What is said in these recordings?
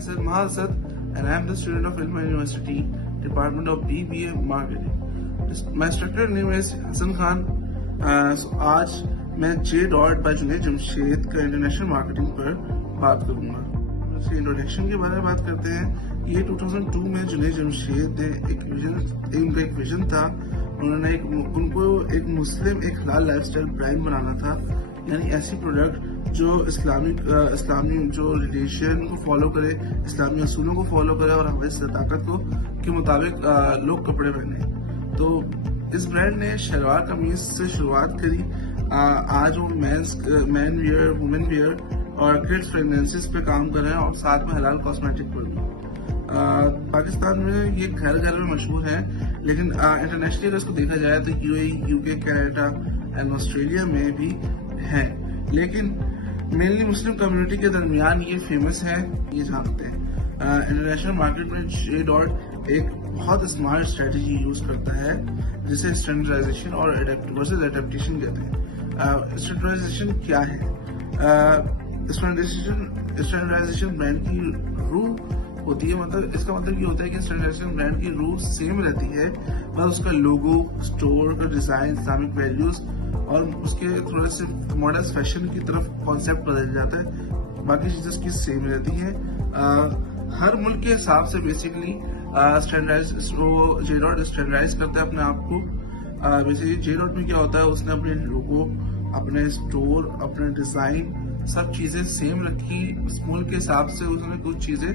myself Mahasad and I am the student of Ilma University, Department of BBA Marketing. My instructor name is Hassan Khan. So आज मैं J Dot by Junaid Jamshed का international marketing पर बात करूंगा। उसके introduction के बारे में बात करते हैं। ये 2002 में जुनैद जमशेद ने उनका एक विजन था। उन्होंने उनको एक मुस्लिम एक हलाल लाइफस्टाइल ब्रांड बनाना था, यानी ऐसी प्रोडक्ट जो इस्लामी जो रिलीजन को फॉलो करे, इस्लामी असूलों को फॉलो करे और हमारी सदाकत को के मुताबिक लोग कपड़े पहने। तो इस ब्रांड ने शलवार कमीज से शुरुआत करी। आज वो मैन वियर, वुमेन वियर और किड्स प्रेगनेंसीज पे काम कर रहे हैं और साथ में हलाल कॉस्मेटिक पर भी। पाकिस्तान में ये घर घर में मशहूर है, लेकिन इंटरनेशनली अगर इसको देखा जाए तो UAE, UK, Canada and Australia में भी है, लेकिन मेनली मुस्लिम कम्युनिटी के दरमियान ये फेमस है, ये जानते हैं। इंटरनेशनल मार्केट में J Dot एक बहुत स्मार्ट स्ट्रेटेजी यूज करता है, जिसे स्टैंडर्डाइजेशन और एडेप्टेशन कहते हैं। स्टैंडर्डाइजेशन क्या है? स्टैंडर्डाइजेशन ब्रांड की रूह होती है। मतलब इसका मतलब ये होता है कि स्टैंडर्डाइजेशन ब्रांड की रूह सेम रहती है, मतलब उसका लोगो, स्टोर का डिजाइन, इस्लामिक वैल्यूज और उसके थोड़े से मॉडर्न फैशन की तरफ कॉन्सेप्ट बदल जाता है। बाकी चीजें उसकी सेम रहती हैं। हर मुल्क के हिसाब से बेसिकली J Dot स्टैंडर्डाइज करता है अपने आप को। बेसिकली J Dot में क्या होता है, उसने अपने लोगो, अपने स्टोर, अपने डिजाइन सब चीजें सेम रखी। उस मुल्क के हिसाब से उसने कुछ चीजें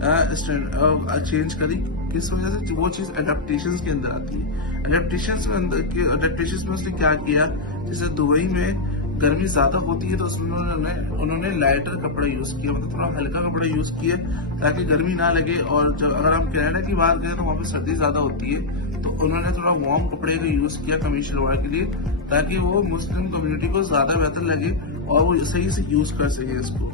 चेंज करी। किस वजह से? वो चीज एडेप्टेशन के अंदर आती है। एडेप्टेशन में उसने क्या किया, जैसे दुबई में गर्मी ज्यादा होती है तो उन्होंने लाइटर कपड़ा यूज किया, मतलब थोड़ा हल्का कपड़ा यूज किया ताकि गर्मी ना लगे। और जब अगर हम कनाडा की बात करें तो वहाँ पे सर्दी ज्यादा होती है, तो उन्होंने थोड़ा वार्म कपड़े का यूज किया कमीज शलवार के लिए, ताकि वो मुस्लिम कम्युनिटी को ज्यादा बेहतर लगे और वो सही से यूज कर सके इसको।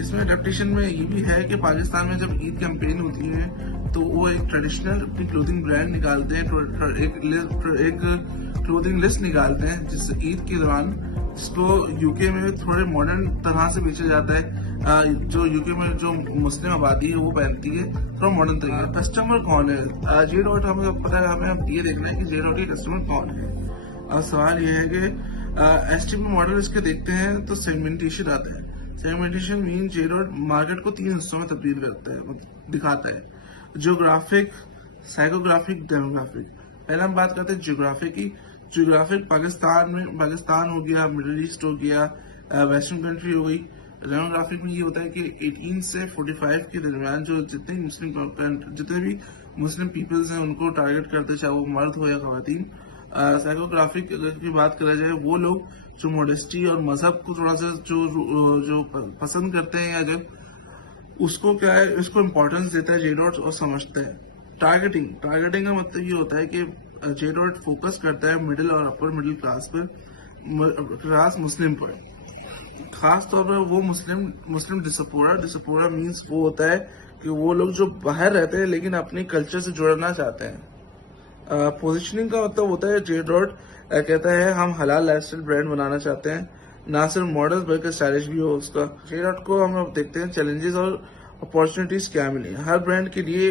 इसमें एडेप्टेशन में ये भी है कि पाकिस्तान में जब ईद कैंपेन होती है तो वो एक ट्रेडिशनल अपनी क्लोथिंग ब्रांड निकालते हैं, एक क्लोथिंग लिस्ट निकालते हैं जिससे ईद के दौरान, जिसको यूके में थोड़े मॉडर्न तरह से बेचा जाता है। जो यूके में जो मुस्लिम आबादी है वो पहनती है थोड़ा मॉडर्न तरीका। कस्टमर कौन है J Dot? हमें पता है, हमें अब ये देखना है कि J Dot के कस्टमर कौन है। और सवाल ये है कि एसटीपी मॉडल इसके देखते हैं तो सेगमेंटेशन आता है। Segmentation mean J Dot market को 3 हिस्सों में तब्दील करता है, दिखाता है: ज्योग्राफिक, साइकोग्राफिक, डेमोग्राफिक। पहले हम बात करते हैं ज्योग्राफिक की। ज्योग्राफिक पाकिस्तान हो गया, मिडिल ईस्ट हो गया, वेस्टर्न कंट्री हो गई। डेमोग्राफिक में ये होता है कि 18 से 45 के दरमियान जो जितने भी मुस्लिम पीपल्स हैं उनको टारगेट करते, चाहे वो मर्द हो या खवातीन। साइकोग्राफिक की बात करा जाए, वो लोग जो मॉडेस्टी और मजहब को थोड़ा सा जो पसंद करते हैं, या जब उसको क्या है, उसको इम्पोर्टेंस देता है J Dot और समझता है। टारगेटिंग का मतलब ये होता है कि J Dot फोकस करता है मिडिल और अपर मिडिल क्लास मुस्लिम पर। खास तौर पर वो मुस्लिम डिसपोरा मीन्स वो होता है कि वो लोग जो बाहर रहते हैं लेकिन अपने कल्चर से जुड़ना चाहते हैं। पोजिशनिंग का मतलब होता है J Dot कहता है हम हलाल लाइफस्टाइल ब्रांड बनाना चाहते हैं, ना सिर्फ मॉडल बल्कि स्टाइलिश भी हो उसका। J Dot को हम अब देखते हैं चैलेंजेस और अपॉर्चुनिटीज क्या मिली। हर ब्रांड के लिए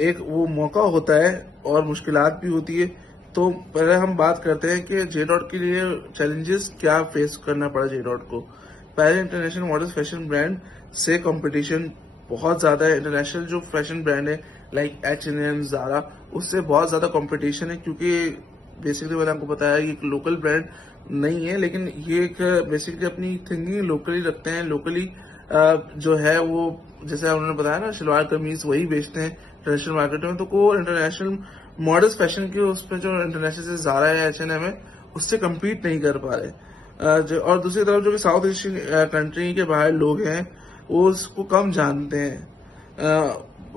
एक वो मौका होता है और मुश्किलात भी होती है। तो पहले हम बात करते हैं कि J Dot के लिए चैलेंजेस क्या फेस करना पड़ा J Dot को। पहले इंटरनेशनल मॉडल फैशन ब्रांड से कंपटीशन बहुत ज्यादा है। इंटरनेशनल जो फैशन ब्रांड है लाइक H&M, Zara, उससे बहुत ज्यादा कंपटीशन है, क्योंकि बेसिकली मैंने आपको बताया ये एक लोकल ब्रांड नहीं है, लेकिन ये एक बेसिकली अपनी थिंकिंग लोकली रखते हैं। लोकली जो है वो, जैसे उन्होंने बताया ना, शलवार कमीज वही बेचते हैं इंटरनेशनल मार्केट में। तो को इंटरनेशनल मॉडल्स फैशन के उसमें जो इंटरनेशनल से Zara है, H&M है, उससे कम्पीट नहीं कर पा रहे। और दूसरी तरफ जो कि साउथ एशियन कंट्री के बाहर लोग हैं वो उसको कम जानते हैं।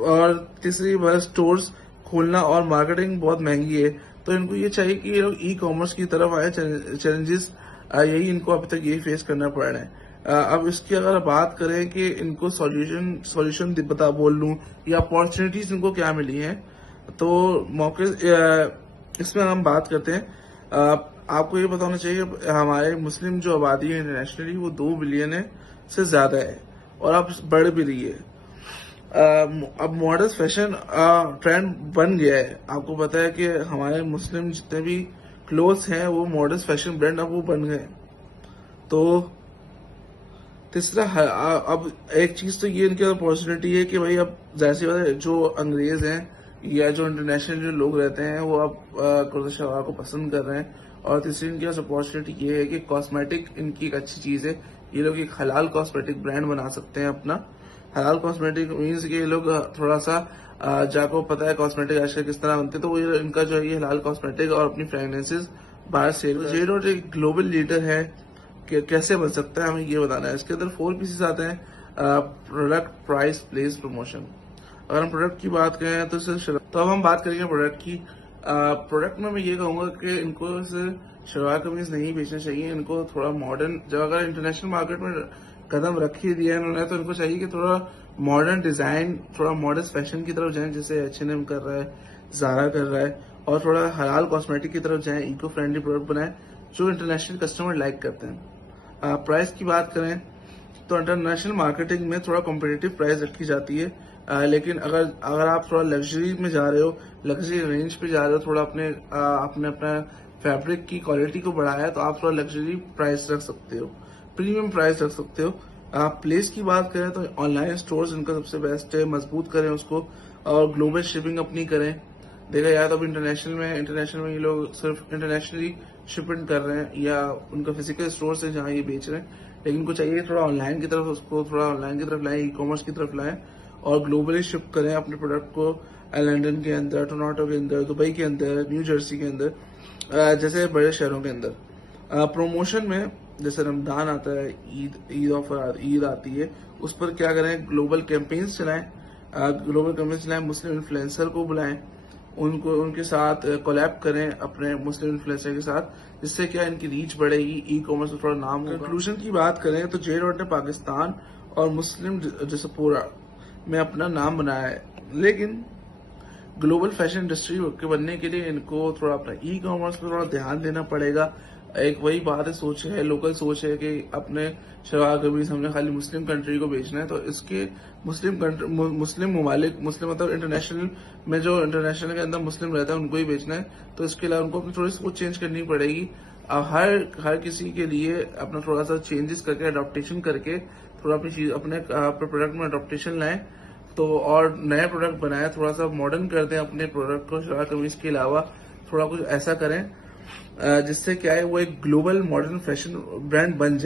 और तीसरी बात, स्टोर्स खोलना और मार्केटिंग बहुत महंगी है, तो इनको ये चाहिए कि ये लोग ई-कॉमर्स की तरफ आए। चैलेंजेस यही इनको अभी तक यही फेस करना पड़ रहा है। अब इसकी अगर बात करें कि इनको सॉल्यूशन बोल लूं या अपॉर्चुनिटीज इनको क्या मिली हैं, तो मौके इसमें हम बात करते हैं। आपको ये बताना चाहिए हमारे मुस्लिम जो आबादी है इंटरनेशनली वो 2 बिलियन से ज्यादा है। और अब बढ़ भी रही है। अब मॉडर्न फैशन ट्रेंड बन गया है। आपको पता है कि हमारे मुस्लिम जितने भी क्लोथ्स हैं वो मॉडर्न फैशन ब्रांड अब वो बन गए। तो तीसरा अब एक चीज तो ये इनकी अपॉर्चुनिटी है कि भाई अब जाहिर सी बात है जो अंग्रेज हैं या जो इंटरनेशनल जो लोग रहते हैं वो अब कुर्ता शलवार को पसंद कर रहे हैं। और तीसरी इनके पास अपॉर्चुनिटी ये है कि कॉस्मेटिक इनकी एक अच्छी चीज है। ये लोग एक हलाल कॉस्मेटिक ब्रांड बना सकते हैं अपना। हलाल कॉस्मेटिक मीन्स कि ये लोग थोड़ा सा जाको पता है कॉस्मेटिक आजकल किस तरह बनते हैं, तो वो इनका जो है ये हलाल कॉस्मेटिक और अपनी फ्रेगनेंसेस बाहर सेल। जेड और एक ग्लोबल लीडर है कि कैसे बन सकता है, हमें ये बताना है। इसके अंदर 4 पीसेस आते हैं: प्रोडक्ट, प्राइस, प्लेस, प्रमोशन। अगर हम प्रोडक्ट की बात करें तो अब हम बात करेंगे प्रोडक्ट की। प्रोडक्ट में मैं ये कहूंगा कि इनको शलवार कमीज नहीं बेचना चाहिए। इनको थोड़ा मॉडर्न, जब अगर इंटरनेशनल मार्केट में कदम रख ही दिया है इन्होंने, तो इनको चाहिए कि थोड़ा मॉडर्न डिजाइन, थोड़ा मॉडर्न फैशन की तरफ जाएं, जैसे H&M कर रहा है, जारा कर रहा है। और थोड़ा हलाल कॉस्मेटिक की तरफ जाएं, इको फ्रेंडली प्रोडक्ट बनाएं जो इंटरनेशनल कस्टमर लाइक करते हैं। प्राइस की बात करें तो इंटरनेशनल मार्केटिंग में थोड़ा कॉम्पिटिटिव प्राइस रखी जाती है। लेकिन अगर आप थोड़ा लग्जरी में जा रहे हो, लग्जरी रेंज पे जा रहे हो, थोड़ा अपना फैब्रिक की क्वालिटी को बढ़ाया है, तो आप थोड़ा लग्जरी प्राइस रख सकते हो, प्रीमियम प्राइस रख सकते हो। प्लेस की बात करें तो ऑनलाइन स्टोर्स इनका सबसे बेस्ट है। मजबूत करें उसको और ग्लोबल शिपिंग अपनी करें। देखा जाए तो अब इंटरनेशनल में ये लोग सिर्फ इंटरनेशनली शिपिंग कर रहे हैं या उनका फिजिकल स्टोर से जहाँ ये बेच रहे हैं, लेकिन इनको चाहिए थोड़ा ऑनलाइन की तरफ, उसको थोड़ा ऑनलाइन की तरफ लाएं, ई कॉमर्स की तरफ लाएं और ग्लोबली शिप करें अपने प्रोडक्ट को। लंदन के अंदर, टोरंटो के अंदर, दुबई के अंदर, न्यू जर्सी के अंदर, जैसे बड़े शहरों के अंदर। प्रमोशन में जैसे रमजान आता है, ईद आती है, उस पर क्या करें, ग्लोबल कैंपेन्स चलाएं, मुस्लिम इन्फ्लुएंसर को बुलाएं, उनके साथ कोलैब करें अपने मुस्लिम इन्फ्लुएंसर के साथ, जिससे क्या इनकी रीच बढ़ेगी, ई कॉमर्स में थोड़ा नाम होगा। कंक्लूजन की बात करें तो जे डॉट ने पाकिस्तान और मुस्लिम डियास्पोरा में अपना नाम बनाया है, लेकिन ग्लोबल फैशन इंडस्ट्री के बनने के लिए इनको थोड़ा अपना ई कॉमर्स पर थोड़ा ध्यान देना पड़ेगा। एक वही बात है, सोच है, लोकल सोच है कि अपने शलवार कमीज हमने खाली मुस्लिम कंट्री को बेचना है, तो इसके मुस्लिम ममालिक, मुस्लिम मतलब इंटरनेशनल में जो इंटरनेशनल के अंदर मुस्लिम रहता है उनको ही बेचना है। तो इसके अलावा उनको अपनी थोड़ी सोच चेंज करनी पड़ेगी। हर किसी के लिए अपना थोड़ा सा चेंजेस करके, अडॉप्टेशन करके, थोड़ा अपनी चीज अपने प्रोडक्ट में अडॉप्टेशन लाएं, तो और नए प्रोडक्ट बनाए, थोड़ा सा मॉडर्न कर दें अपने प्रोडक्ट को। शलवार कमीज के अलावा थोड़ा कुछ ऐसा करें जिससे क्या है वो एक ग्लोबल मॉडर्न फैशन ब्रांड बन जाए।